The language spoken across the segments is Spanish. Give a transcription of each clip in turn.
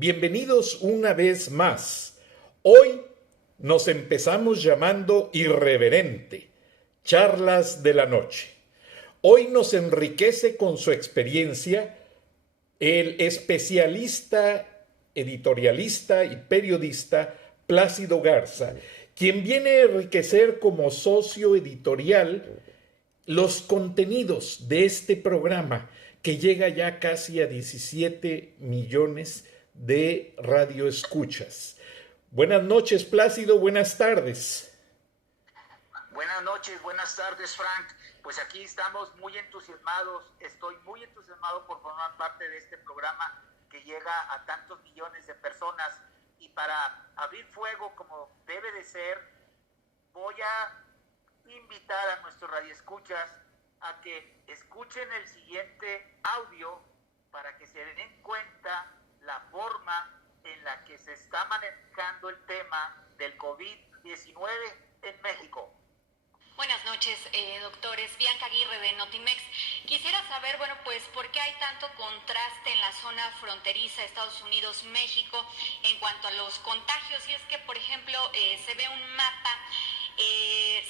Bienvenidos una vez más. Hoy nos empezamos llamando Irreverente, Charlas de la Noche. Hoy nos enriquece con su experiencia el especialista, editorialista y periodista Plácido Garza, quien viene a enriquecer como socio editorial los contenidos de este programa que llega ya casi a 17 millones de radioescuchas. Buenas noches, Plácido, buenas tardes. Buenas noches, buenas tardes, Frank. Pues aquí estamos muy entusiasmados, estoy muy entusiasmado por formar parte de este programa que llega a tantos millones de personas, y para abrir fuego como debe de ser, voy a invitar a nuestros radioescuchas a que escuchen el siguiente audio para que se den cuenta la forma en la que se está manejando el tema del COVID-19 en México. Buenas noches, doctores. Bianca Aguirre de Notimex. Quisiera saber, pues, ¿por qué hay tanto contraste en la zona fronteriza Estados Unidos-México en cuanto a los contagios? Y es que, por ejemplo, se ve un mapa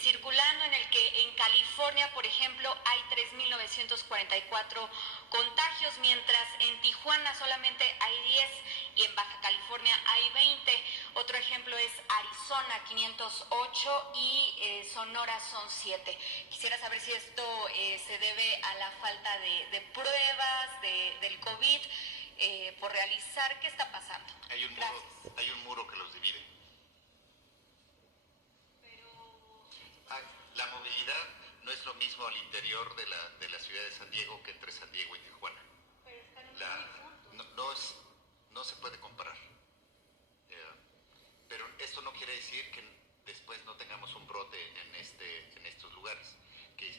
circulando en el que en California, por ejemplo, hay 3.944 contagios, mientras en Tijuana solamente hay 10 y en Baja California hay 20. Otro ejemplo es Arizona, 508, y Sonora son 7. Quisiera saber si esto se debe a la falta de pruebas del COVID por realizar. ¿Qué está pasando? Hay un muro que los divide. La movilidad no es lo mismo al interior de la ciudad de San Diego que entre San Diego y Tijuana. No se puede comparar. Pero esto no quiere decir que después no tengamos un brote en estos lugares, que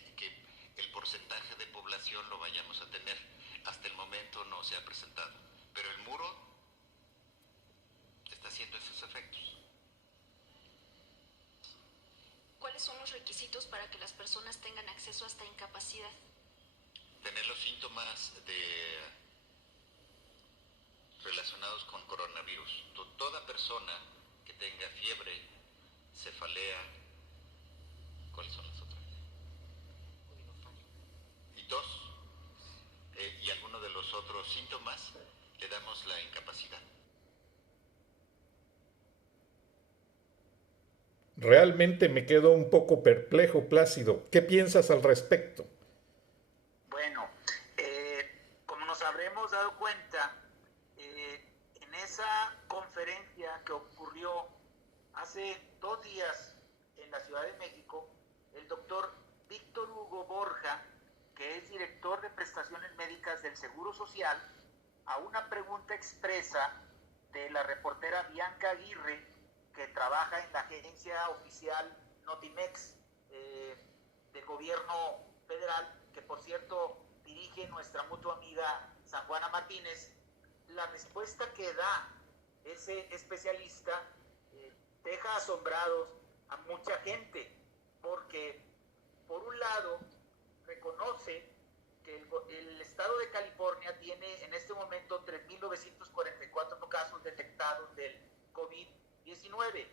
el porcentaje de población lo vayamos a tener. Hasta el momento no se ha presentado, pero el muro está haciendo esos efectos. ¿Cuáles son los requisitos para que las personas tengan acceso a esta incapacidad? Tener los síntomas relacionados con coronavirus. Toda persona que tenga fiebre, cefalea, ¿cuáles son las otras? Y tos, y alguno de los otros síntomas, le damos la incapacidad. Realmente me quedo un poco perplejo, Plácido. ¿Qué piensas al respecto? Bueno, como nos habremos dado cuenta, en esa conferencia que ocurrió hace 2 días en la Ciudad de México, el doctor Víctor Hugo Borja, que es director de prestaciones médicas del Seguro Social, a una pregunta expresa de la reportera Bianca Aguirre, que trabaja en la agencia oficial Notimex del gobierno federal, que por cierto dirige nuestra mutua amiga San Juana Martínez. La respuesta que da ese especialista deja asombrados a mucha gente, porque por un lado reconoce que el estado de California tiene en este momento 3.944 casos detectados del COVID-19,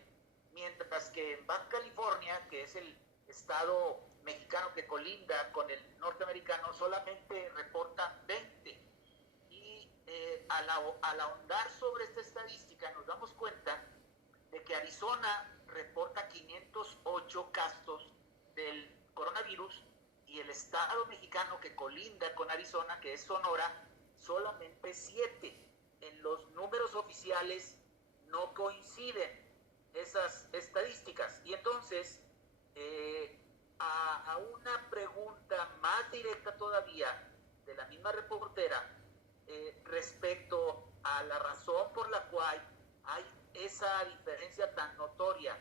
mientras que en Baja California, que es el estado mexicano que colinda con el norteamericano, solamente reporta 20. Y al ahondar sobre esta estadística nos damos cuenta de que Arizona reporta 508 casos del coronavirus, y el estado mexicano que colinda con Arizona, que es Sonora, solamente 7. En los números oficiales no coinciden esas estadísticas. Y entonces, a una pregunta más directa todavía de la misma reportera, respecto a la razón por la cual hay esa diferencia tan notoria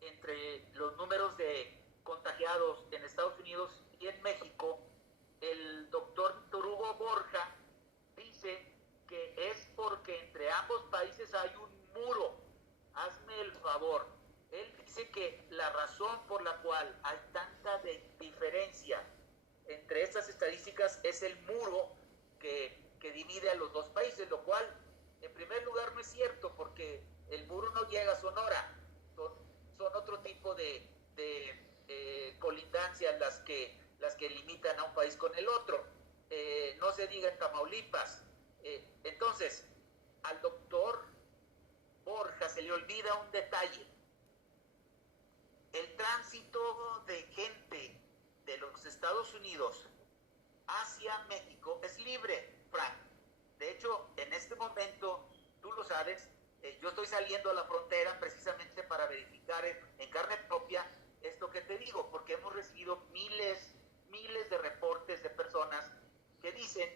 entre los números de contagiados en Estados Unidos y en México, el doctor Víctor Hugo Borja dice que es porque entre ambos países hay un muro. Hazme el favor. Él dice que la razón por la cual hay tanta diferencia entre estas estadísticas es el muro que divide a los dos países, lo cual en primer lugar no es es cierto, porque el muro no llega a Sonora, son otro tipo de colindancias las que limitan a un país con el otro. No se diga en Tamaulipas. Entonces, al doctor Borja se le olvida un detalle. El tránsito de gente de los Estados Unidos hacia México es libre, Frank. De hecho, en este momento, tú lo sabes, yo estoy saliendo a la frontera precisamente para verificar en carne propia esto que te digo, porque hemos recibido miles de reportes de personas que dicen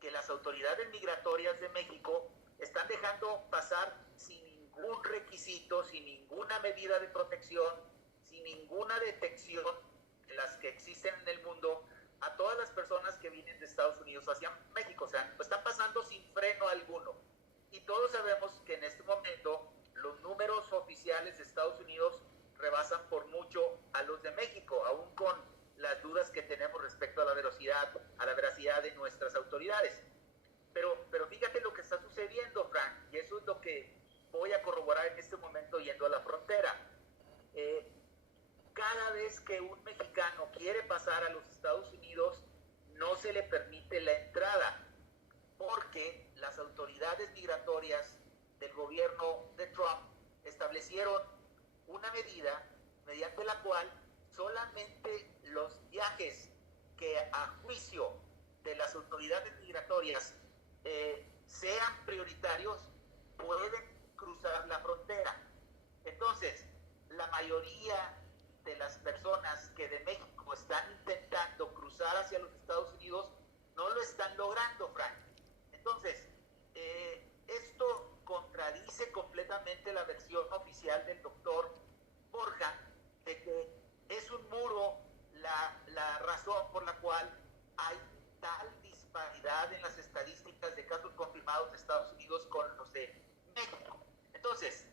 que las autoridades migratorias de México están dejando pasar sin ningún requisito, sin ninguna medida de protección, sin ninguna detección de las que existen en el mundo, a todas las personas que vienen de Estados Unidos hacia México. O sea, están pasando sin freno alguno. Y todos sabemos que en este momento los números oficiales de Estados Unidos rebasan por mucho a los de México, aún con las dudas que tenemos respecto a la veracidad de nuestras autoridades. Pero fíjate lo que está sucediendo, Frank, y eso es lo que voy a corroborar en este momento yendo a la frontera. Cada vez que un mexicano quiere pasar a los Estados Unidos, no se le permite la entrada, porque las autoridades migratorias del gobierno de Trump establecieron una medida mediante la cual solamente los viajes que a juicio de las autoridades migratorias sean prioritarios pueden cruzar la frontera. Entonces, la mayoría de las personas que de México están intentando cruzar hacia los Estados Unidos no lo están logrando, Frank. Entonces, esto contradice completamente la versión oficial del doctor Borja de que es un muro la razón por la cual hay tal disparidad en las estadísticas de casos confirmados de Estados Unidos con los de México. Entonces,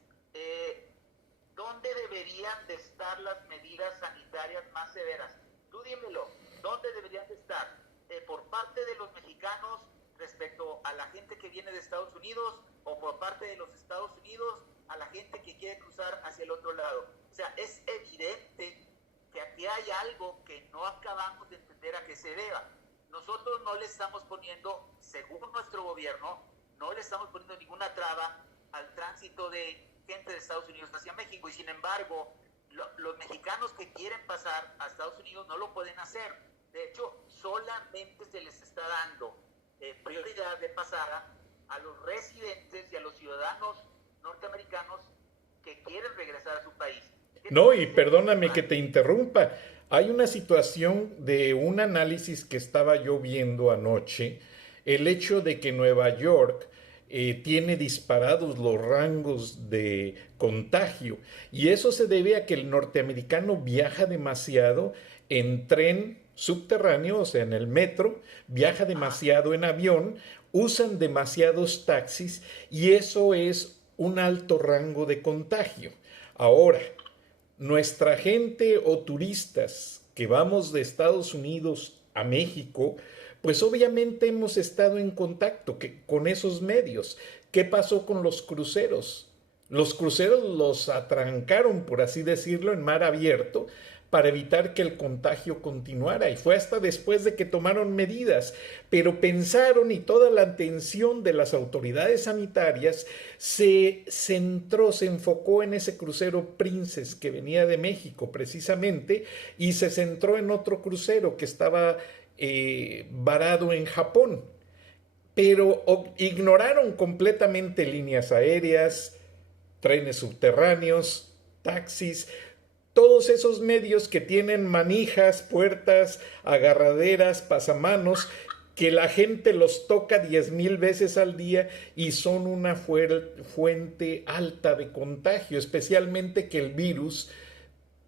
¿dónde deberían de estar las medidas sanitarias más severas? Tú dímelo, ¿dónde deberían de estar? ¿Por parte de los mexicanos respecto a la gente que viene de Estados Unidos, o por parte de los Estados Unidos a la gente que quiere cruzar hacia el otro lado? O sea, es evidente que aquí hay algo que no acabamos de entender a qué se deba. Nosotros no le estamos poniendo, según nuestro gobierno, no le estamos poniendo ninguna traba al tránsito de gente de Estados Unidos hacia México, y sin embargo, los mexicanos que quieren pasar a Estados Unidos no lo pueden hacer. De hecho, solamente se les está dando prioridad de pasada a los residentes y a los ciudadanos norteamericanos que quieren regresar a su país. No, y perdóname que te interrumpa. Hay una situación de un análisis que estaba yo viendo anoche, el hecho de que Nueva York tiene disparados los rangos de contagio, y eso se debe a que el norteamericano viaja demasiado en tren subterráneo, o sea, en el metro, viaja demasiado en avión, usan demasiados taxis, y eso es un alto rango de contagio. Ahora, nuestra gente o turistas que vamos de Estados Unidos a México, pues obviamente hemos estado en contacto con esos medios. ¿Qué pasó con los cruceros? Los cruceros los atrancaron, por así decirlo, en mar abierto para evitar que el contagio continuara, y fue hasta después de que tomaron medidas, pero pensaron, y toda la atención de las autoridades sanitarias se enfocó en ese crucero Princess que venía de México precisamente, y se centró en otro crucero que estaba varado en Japón, pero ignoraron completamente líneas aéreas, trenes subterráneos, taxis, todos esos medios que tienen manijas, puertas, agarraderas, pasamanos, que la gente los toca 10,000 veces al día y son una fuente alta de contagio, especialmente que el virus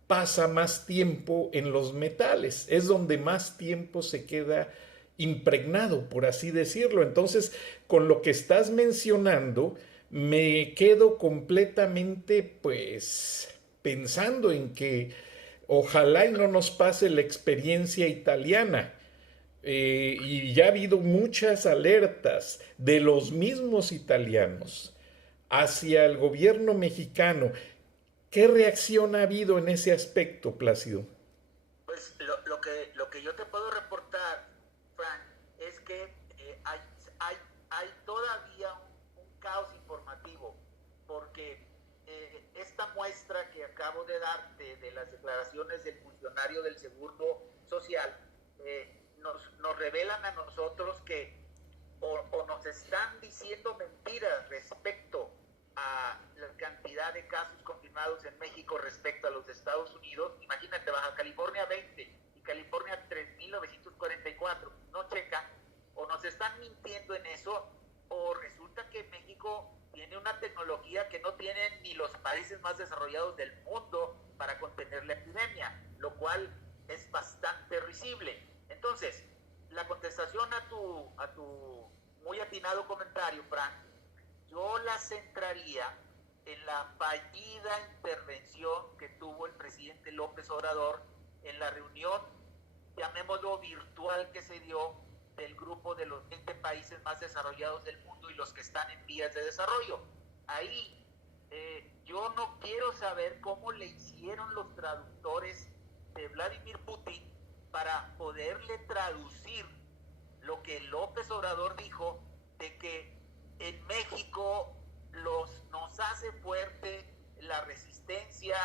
pasa más tiempo en los metales, es donde más tiempo se queda impregnado, por así decirlo. Entonces, con lo que estás mencionando, me quedo completamente, pues, pensando en que ojalá y no nos pase la experiencia italiana. Y ya ha habido muchas alertas de los mismos italianos hacia el gobierno mexicano. ¿Qué reacción ha habido en ese aspecto, Plácido? Pues lo que yo te puedo reportar, Frank, es que hay todavía un caos informativo, porque esta muestra que acabo de darte de las declaraciones del funcionario del Seguro Social nos revelan a nosotros que o nos están diciendo mentiras respecto a la cantidad de casos confirmados en México respecto a los de Estados Unidos. Imagínate, Baja California 20 y California 3.944, no checa, o nos están mintiendo en eso, o resulta que México tiene una tecnología que no tienen ni los países más desarrollados del mundo para contener la epidemia, lo cual es bastante risible. Entonces, la contestación a tu muy atinado comentario, Frank, yo la centraría en la fallida intervención que tuvo el presidente López Obrador en la reunión, llamémoslo virtual, que se dio del grupo de los 20 países más desarrollados del mundo y los que están en vías de desarrollo. Ahí yo no quiero saber cómo le hicieron los traductores de Vladimir Putin para poderle traducir lo que López Obrador dijo de que en México nos hace fuerte la resistencia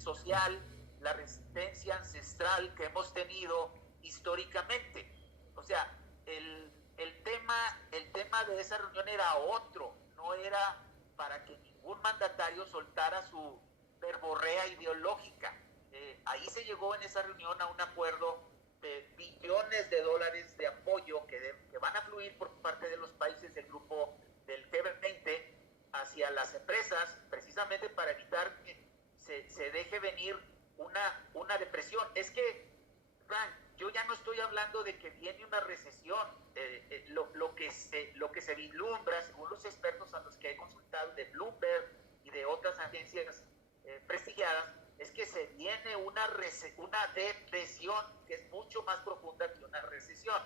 social, la resistencia ancestral que hemos tenido históricamente. O sea, el tema de esa reunión era otro, no era para que ningún mandatario soltara su verborrea ideológica. Ahí se llegó en esa reunión a un acuerdo de billones de dólares de apoyo que van a fluir por parte de los países del grupo del G20 hacia las empresas, precisamente para evitar que se deje venir una depresión. Es que, Frank, yo ya no estoy hablando de que viene una recesión. Lo que se vislumbra, según los expertos a los que he consultado de Bloomberg y de otras agencias prestigiadas, es que se viene una depresión que es mucho más profunda que una recesión.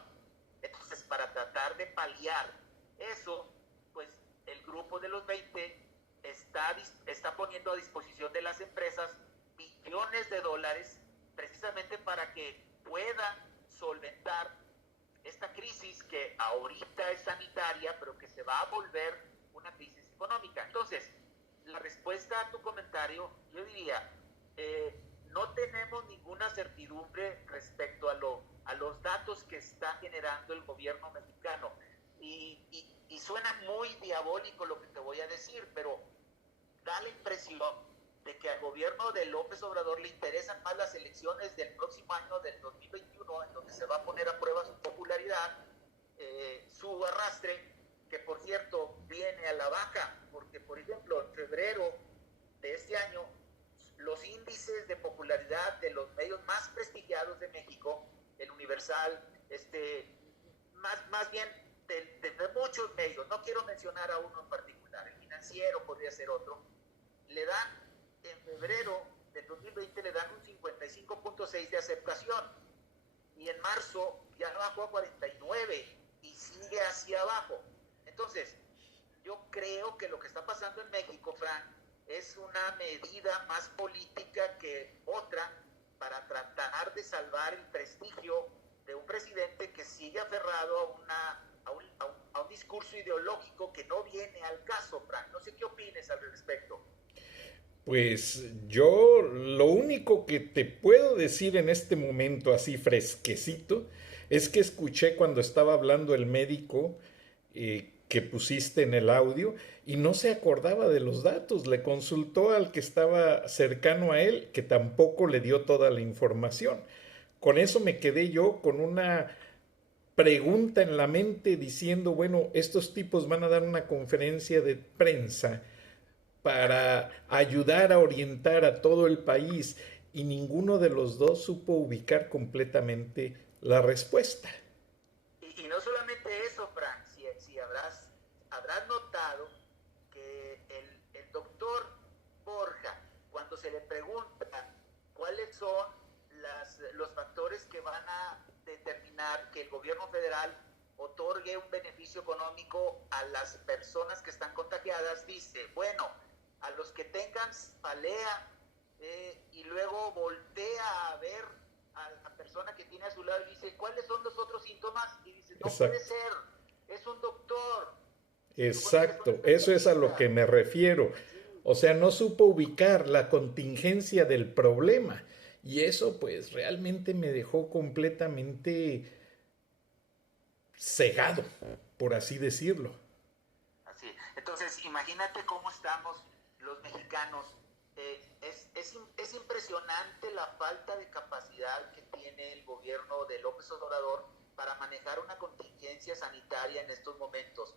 Entonces, para tratar de paliar eso, pues el grupo de los 20 está poniendo a disposición de las empresas billones de dólares precisamente para que puedan solventar esta crisis que ahorita es sanitaria, pero que se va a volver una crisis económica. Entonces, la respuesta a tu comentario, yo diría, no tenemos ninguna certidumbre respecto a los datos que está generando el gobierno mexicano. Y suena muy diabólico lo que te voy a decir, pero da la impresión de que al gobierno de López Obrador le interesan más las elecciones del próximo año, del 2021, en donde se va a poner a prueba su popularidad, su arrastre, que por cierto viene a la baja, porque por ejemplo en febrero de este año los índices de popularidad de los medios más prestigiados de México, el Universal, más bien de muchos medios, no quiero mencionar a uno en particular, el Financiero podría ser otro, le dan en febrero del 2020 le dan un 55.6 de aceptación y en marzo ya bajó a 49 y sigue hacia abajo. Entonces, yo creo que lo que está pasando en México, Frank, es una medida más política que otra para tratar de salvar el prestigio de un presidente que sigue aferrado a un discurso ideológico que no viene al caso, Frank. No sé qué opines al respecto. Pues yo lo único que te puedo decir en este momento así fresquecito es que escuché cuando estaba hablando el médico que pusiste en el audio y no se acordaba de los datos. Le consultó al que estaba cercano a él, que tampoco le dio toda la información. Con eso me quedé yo con una pregunta en la mente diciendo, bueno, estos tipos van a dar una conferencia de prensa para ayudar a orientar a todo el país y ninguno de los dos supo ubicar completamente la respuesta. Y no solamente eso, Frank, si habrás notado que el doctor Borja, cuando se le pregunta cuáles son los factores que van a determinar que el gobierno federal otorgue un beneficio económico a las personas que están contagiadas, dice, bueno, a los que tengan cefalea, y luego voltea a ver a la persona que tiene a su lado y dice, ¿cuáles son los otros síntomas? Y dice, no puede ser, es un doctor. Exacto, eso es a lo que me refiero. O sea, no supo ubicar la contingencia del problema. Y eso pues realmente me dejó completamente cegado, por así decirlo. Así. Entonces, imagínate cómo estamos los mexicanos. Es impresionante la falta de capacidad que tiene el gobierno de López Obrador para manejar una contingencia sanitaria en estos momentos.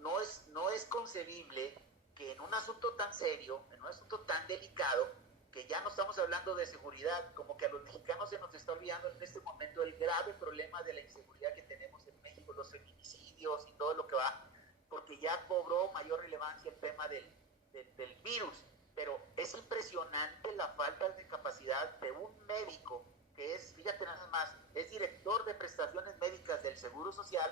No es concebible que en un asunto tan serio, en un asunto tan delicado, que ya no estamos hablando de seguridad, como que a los mexicanos se nos está olvidando en este momento el grave problema de la inseguridad que tenemos en México, los feminicidios y todo lo que va, porque ya cobró mayor relevancia el tema del virus. Pero es impresionante la falta de capacidad de un médico que es, fíjate nada más, es director de prestaciones médicas del Seguro Social,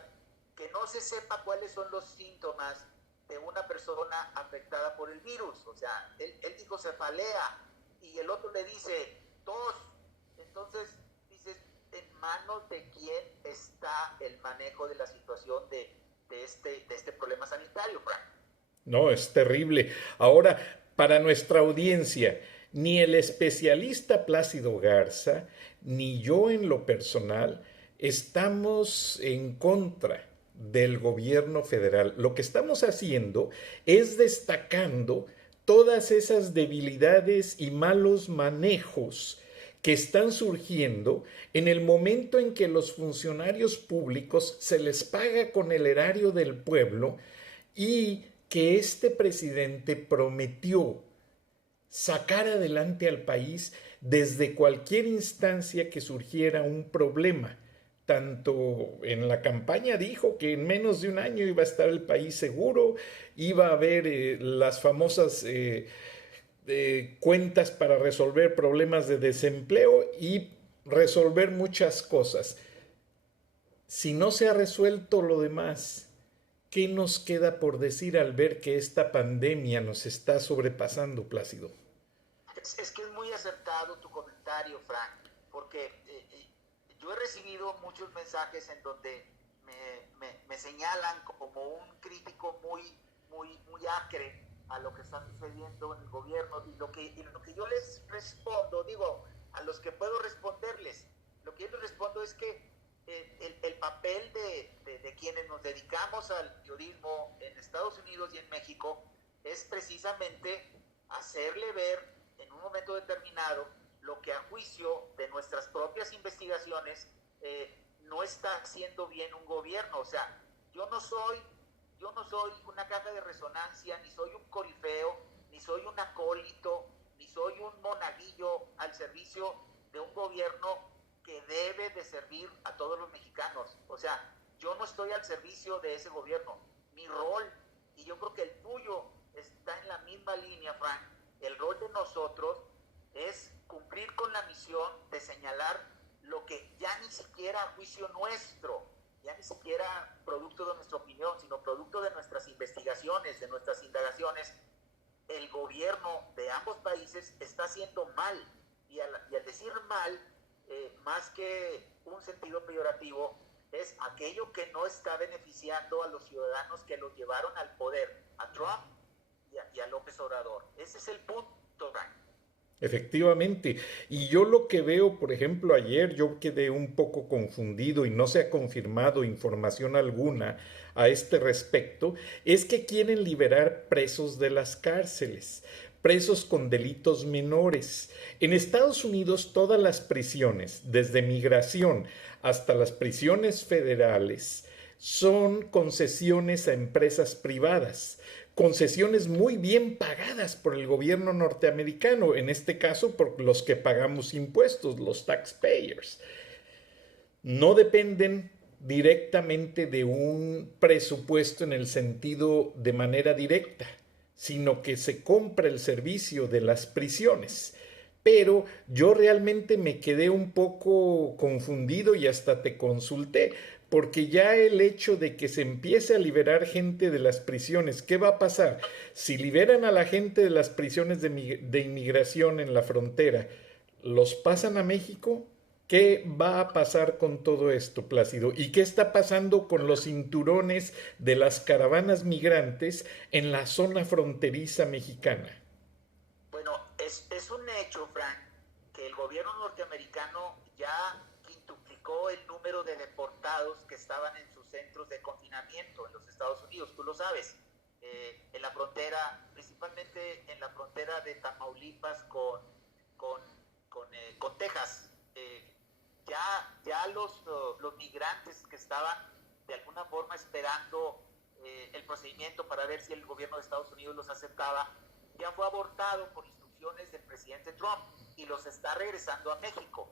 que no se sepa cuáles son los síntomas de una persona afectada por el virus. O sea, él dijo cefalea y el otro le dice tos. Entonces, dices, ¿en manos de quién está el manejo de la situación de este problema sanitario, Frank? No, es terrible. Ahora, para nuestra audiencia, ni el especialista Plácido Garza, ni yo en lo personal, estamos en contra del gobierno federal. Lo que estamos haciendo es destacando todas esas debilidades y malos manejos que están surgiendo en el momento en que los funcionarios públicos se les paga con el erario del pueblo y que este presidente prometió sacar adelante al país desde cualquier instancia que surgiera un problema. Tanto en la campaña dijo que en menos de un año iba a estar el país seguro, iba a haber las famosas cuentas para resolver problemas de desempleo y resolver muchas cosas. Si no se ha resuelto lo demás, ¿qué nos queda por decir al ver que esta pandemia nos está sobrepasando, Plácido? Es que es muy acertado tu comentario, Frank, porque yo he recibido muchos mensajes en donde me señalan como un crítico muy acre a lo que está sucediendo en el gobierno, y lo que yo les respondo, digo, a los que puedo responderles, lo que yo les respondo es que el papel de quienes nos dedicamos al periodismo en Estados Unidos y en México es precisamente hacerle ver en un momento determinado lo que a juicio de nuestras propias investigaciones no está haciendo bien un gobierno. O sea, yo no soy una caja de resonancia, ni soy un corifeo, ni soy un acólito, ni soy un monaguillo al servicio de un gobierno que debe de servir a todos los mexicanos. O sea, yo no estoy al servicio de ese gobierno. Mi rol, y yo creo que el tuyo está en la misma línea, Frank, el rol de nosotros es cumplir con la misión de señalar lo que ya ni siquiera a juicio nuestro, ya ni siquiera producto de nuestra opinión, sino producto de nuestras investigaciones, de nuestras indagaciones, el gobierno de ambos países está haciendo mal. Y al decir mal, más que un sentido peyorativo, es aquello que no está beneficiando a los ciudadanos que los llevaron al poder, a Trump y a López Obrador. Ese es el punto, Frank. Efectivamente, y yo lo que veo, por ejemplo, ayer yo quedé un poco confundido y no se ha confirmado información alguna a este respecto, es que quieren liberar presos de las cárceles, presos con delitos menores. En Estados Unidos todas las prisiones, desde migración hasta las prisiones federales, son concesiones a empresas privadas, concesiones muy bien pagadas por el gobierno norteamericano, en este caso por los que pagamos impuestos, los taxpayers. No dependen directamente de un presupuesto en el sentido de manera directa, sino que se compra el servicio de las prisiones. Pero yo realmente me quedé un poco confundido y hasta te consulté, porque ya el hecho de que se empiece a liberar gente de las prisiones, ¿qué va a pasar? Si liberan a la gente de las prisiones de inmigración en la frontera, ¿los pasan a México? ¿Qué va a pasar con todo esto, Plácido? ¿Y qué está pasando con los cinturones de las caravanas migrantes en la zona fronteriza mexicana? Bueno, es un hecho, Frank, que el gobierno norteamericano ya quintuplicó el número de deportados que estaban en sus centros de confinamiento en los Estados Unidos, tú lo sabes, en la frontera, principalmente en la frontera de Tamaulipas con Texas. Ya los migrantes que estaban de alguna forma esperando el procedimiento para ver si el gobierno de Estados Unidos los aceptaba, ya fue abortado por instrucciones del presidente Trump y los está regresando a México.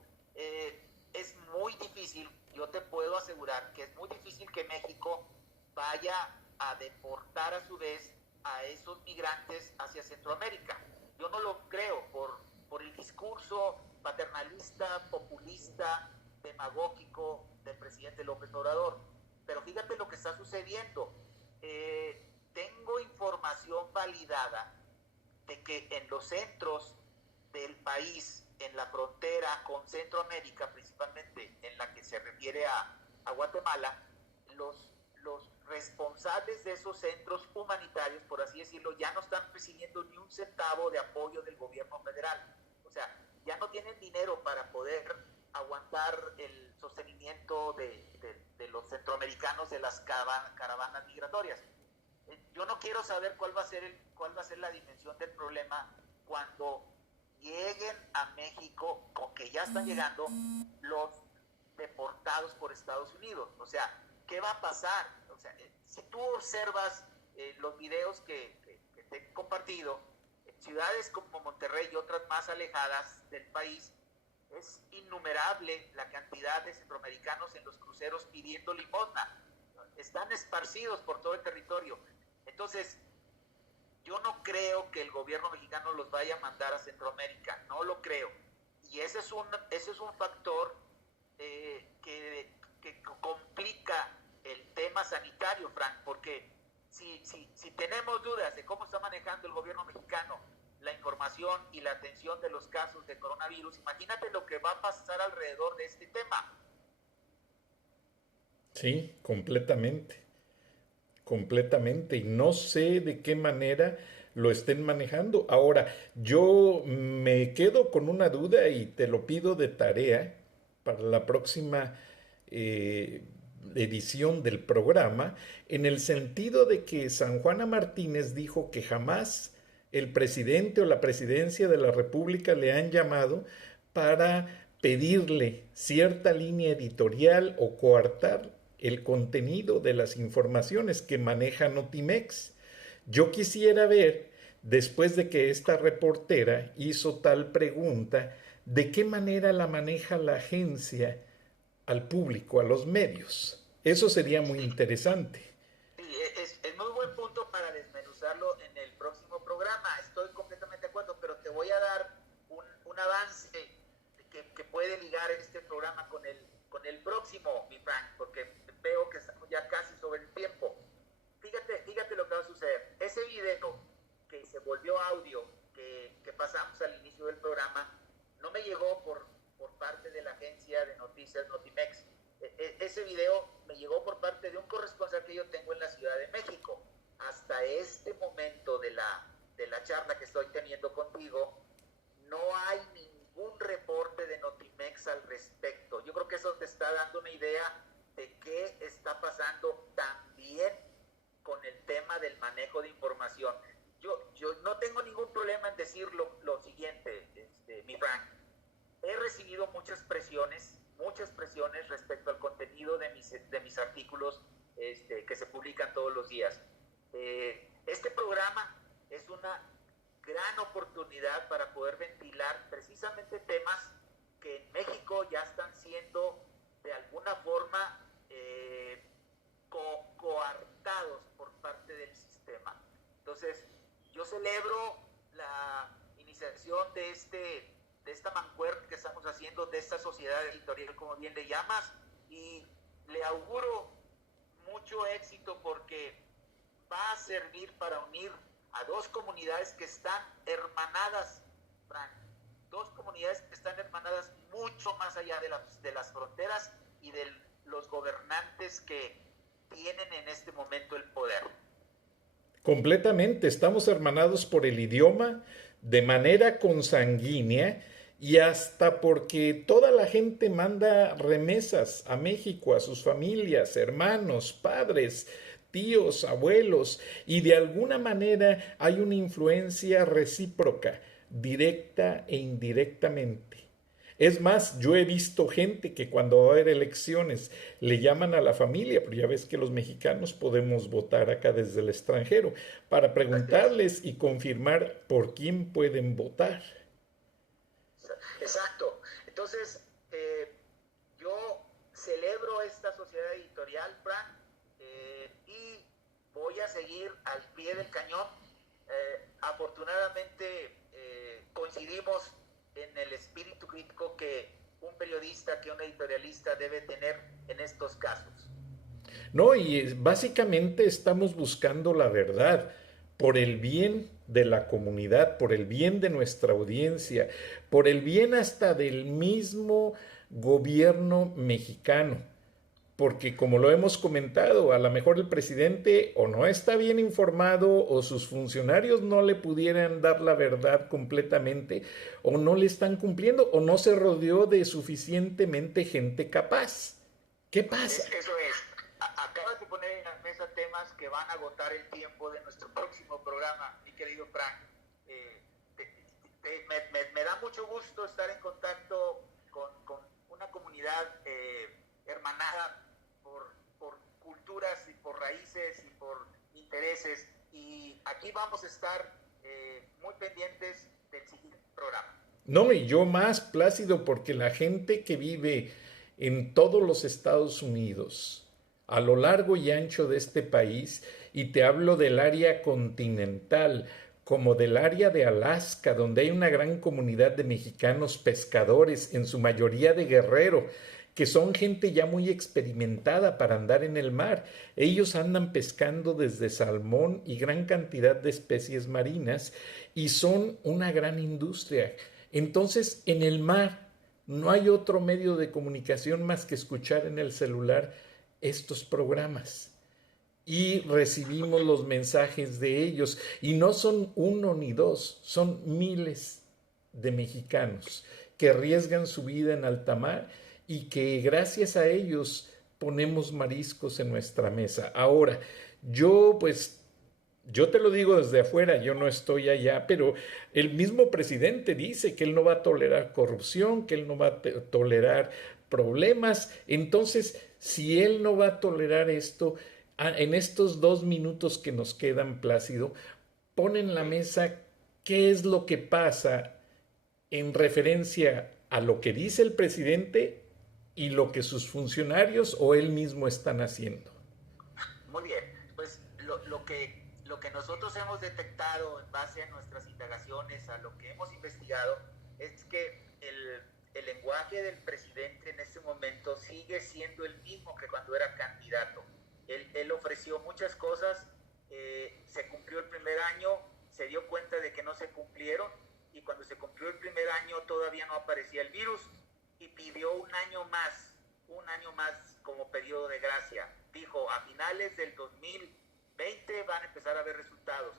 Es muy difícil, yo te puedo asegurar que es muy difícil que México vaya a deportar a su vez a esos migrantes hacia Centroamérica. Yo no lo creo por el discurso paternalista, populista, demagógico del presidente López Obrador. Pero fíjate lo que está sucediendo. Tengo información validada de que en los centros del país, en la frontera con Centroamérica, principalmente en la que se refiere a Guatemala, los responsables de esos centros humanitarios, por así decirlo, ya no están recibiendo ni un centavo de apoyo del gobierno federal. O sea, ya no tienen dinero para poder aguantar el sostenimiento de los centroamericanos de las caravanas migratorias. Yo no quiero saber cuál va a ser la dimensión del problema cuando lleguen a México, con que ya están llegando los deportados por Estados Unidos. O sea, ¿qué va a pasar? O sea, si tú observas los videos que te he compartido, en ciudades como Monterrey y otras más alejadas del país, es innumerable la cantidad de centroamericanos en los cruceros pidiendo limosna. Están esparcidos por todo el territorio. Entonces, yo no creo que el gobierno mexicano los vaya a mandar a Centroamérica, no lo creo. Y ese es un factor que complica el tema sanitario, Frank, porque si tenemos dudas de cómo está manejando el gobierno mexicano la información y la atención de los casos de coronavirus, imagínate lo que va a pasar alrededor de este tema. Sí, completamente. Completamente, y no sé de qué manera lo estén manejando. Ahora, yo me quedo con una duda y te lo pido de tarea para la próxima edición del programa, en el sentido de que San Juana Martínez dijo que jamás el presidente o la presidencia de la República le han llamado para pedirle cierta línea editorial o coartar el contenido de las informaciones que maneja Notimex. Yo quisiera ver, después de que esta reportera hizo tal pregunta, de qué manera la maneja la agencia al público, a los medios. Eso sería muy interesante. Sí, es muy buen punto para desmenuzarlo en el próximo programa. Estoy completamente de acuerdo, pero te voy a dar un avance que puede ligar este programa con el próximo, mi Frank, porque veo que estamos ya casi sobre el tiempo. Fíjate lo que va a suceder. Ese video que se volvió audio, que pasamos al inicio del programa, no me llegó por parte de la agencia de noticias Notimex. Ese video me llegó por parte de un corresponsal que yo tengo en la Ciudad de México. Hasta este momento de la charla que estoy teniendo contigo, no hay ningún reporte de Notimex al respecto. Yo creo que eso te está dando una idea de qué está pasando también con el tema del manejo de información. Yo no tengo ningún problema en decir lo siguiente, mi Frank. He recibido muchas presiones respecto al contenido de mis artículos que se publican todos los días. Este programa es una gran oportunidad para poder ventilar precisamente temas que en México ya están siendo de alguna forma coartados por parte del sistema. Entonces, yo celebro la iniciación de esta mancuerna que estamos haciendo, de esta sociedad editorial, como bien le llamas, y le auguro mucho éxito porque va a servir para unir a dos comunidades que están hermanadas, Frank, dos comunidades que están hermanadas mucho más allá de las fronteras y de los gobernantes que tienen en este momento el poder. Completamente, estamos hermanados por el idioma, de manera consanguínea y hasta porque toda la gente manda remesas a México, a sus familias, hermanos, padres, tíos, abuelos, y de alguna manera hay una influencia recíproca, directa e indirectamente. Es más, yo he visto gente que cuando va a haber elecciones le llaman a la familia, pero ya ves que los mexicanos podemos votar acá desde el extranjero, para preguntarles y confirmar por quién pueden votar. Exacto. Entonces, yo celebro esta sociedad editorial, Frank, y voy a seguir al pie del cañón. Afortunadamente, coincidimos en el espíritu crítico que un periodista, que un editorialista debe tener en estos casos. No, y básicamente estamos buscando la verdad por el bien de la comunidad, por el bien de nuestra audiencia, por el bien hasta del mismo gobierno mexicano. Porque como lo hemos comentado, a lo mejor el presidente o no está bien informado o sus funcionarios no le pudieran dar la verdad completamente o no le están cumpliendo o no se rodeó de suficientemente gente capaz. ¿Qué pasa? Eso es. Acabas de poner en la mesa temas que van a agotar el tiempo de nuestro próximo programa, mi querido Frank. Me da mucho gusto estar en contacto con una comunidad hermanada por culturas y por raíces y por intereses, y aquí vamos a estar muy pendientes del siguiente programa. No, y yo más plácido porque la gente que vive en todos los Estados Unidos, a lo largo y ancho de este país, y te hablo del área continental, como del área de Alaska, donde hay una gran comunidad de mexicanos pescadores, en su mayoría de Guerrero, que son gente ya muy experimentada para andar en el mar. Ellos andan pescando desde salmón y gran cantidad de especies marinas y son una gran industria. Entonces, en el mar no hay otro medio de comunicación más que escuchar en el celular estos programas. Y recibimos los mensajes de ellos. Y no son uno ni dos, son miles de mexicanos que arriesgan su vida en alta mar y que gracias a ellos ponemos mariscos en nuestra mesa. Ahora, yo te lo digo desde afuera, yo no estoy allá, pero el mismo presidente dice que él no va a tolerar corrupción, que él no va a tolerar problemas. Entonces, si él no va a tolerar esto, en estos 2 minutos que nos quedan, Plácido, pon en la mesa qué es lo que pasa en referencia a lo que dice el presidente y lo que sus funcionarios o él mismo están haciendo. Muy bien, pues lo que nosotros hemos detectado en base a nuestras indagaciones, a lo que hemos investigado, es que el lenguaje del presidente en este momento sigue siendo el mismo que cuando era candidato. Él ofreció muchas cosas, se cumplió el primer año, se dio cuenta de que no se cumplieron, y cuando se cumplió el primer año todavía no aparecía el virus, y pidió un año más como periodo de gracia. Dijo, a finales del 2020 van a empezar a haber resultados,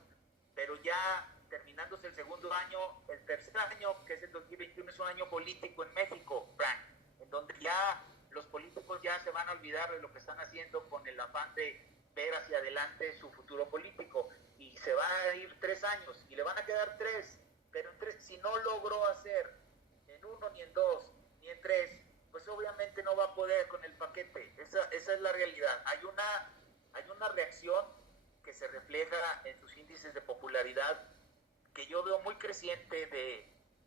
pero ya terminándose el segundo año, el tercer año, que es el 2021, es un año político en México, Frank, en donde ya los políticos ya se van a olvidar de lo que están haciendo con el afán de ver hacia adelante su futuro político, y se va a ir 3 años, y le van a quedar 3, pero en 3, si no logró hacer en 1, ni en 2, ni en 3, pues obviamente no va a poder con el paquete. Esa es la realidad. Hay una reacción que se refleja en sus índices de popularidad, que yo veo muy creciente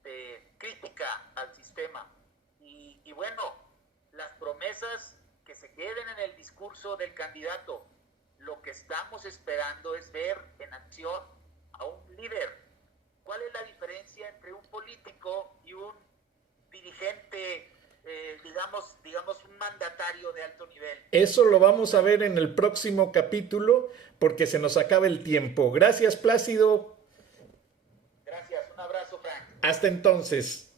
de crítica al sistema. Y bueno, las promesas que se queden en el discurso del candidato, lo que estamos esperando es ver en acción a un líder. ¿Cuál es la diferencia entre un político y un dirigente digamos, un mandatario de alto nivel. Eso lo vamos a ver en el próximo capítulo porque se nos acaba el tiempo. Gracias, Plácido. Gracias, un abrazo, Frank. Hasta entonces.